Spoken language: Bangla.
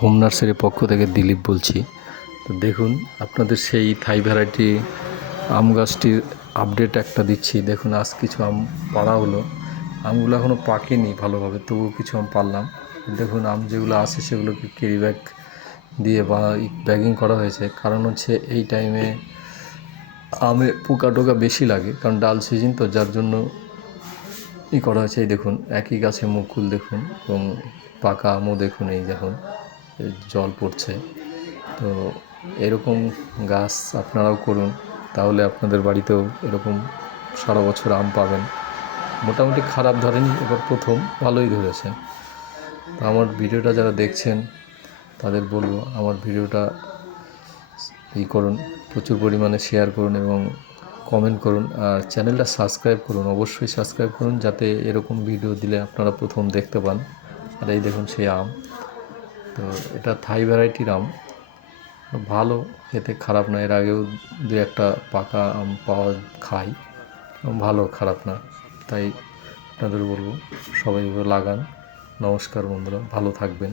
হোম নার্সারির পক্ষ থেকে দিলীপ বলছি। তো দেখুন আপনাদের সেই থাই ভ্যারাইটি আম গাছটির আপডেট একটা দিচ্ছি। দেখুন আজ কিছু আম পাড়া হলো, আমগুলো এখনও পাকেনি ভালোভাবে, তবুও কিছু আম পারলাম। দেখুন আম যেগুলো আছে সেগুলোকে ক্যারি ব্যাগ দিয়ে বা ব্যাগিং করা হয়েছে, কারণ হচ্ছে এই টাইমে আমে পোকা টোকা বেশি লাগে, কারণ ডাল সিজন তো, যার জন্য করা হয়েছে। এই দেখুন একই গাছে মুকুল দেখুন, এবং পাকা আমও দেখুন, এই দেখুন জল পড়ছে। তো এরকম গাছ আপনারাও করুন, তাহলে আপনাদের বাড়িতেও এরকম সারা বছর আম পাবেন। মোটামুটি খারাপ ধরেনি, এবার প্রথম ভালোই ধরেছে। তো আমার ভিডিওটা যারা দেখছেন তাদের বলবো আমার ভিডিওটা করুন, প্রচুর পরিমাণে শেয়ার করুন এবং কমেন্ট করুন, আর চ্যানেলটা সাবস্ক্রাইব করুন, অবশ্যই সাবস্ক্রাইব করুন, যাতে এরকম ভিডিও দিলে আপনারা প্রথম দেখতে পান। আর এই দেখুন সেই আম, তো এটা থাই ভ্যারাইটির আম, ভালো খেতে, খারাপ না। এর আগেও দু একটা পাকা আম খাই, ভালো, খারাপ না। তাই আপনাদের বলবো সবাই লাগান। নমস্কার বন্ধুরা, ভালো থাকবেন।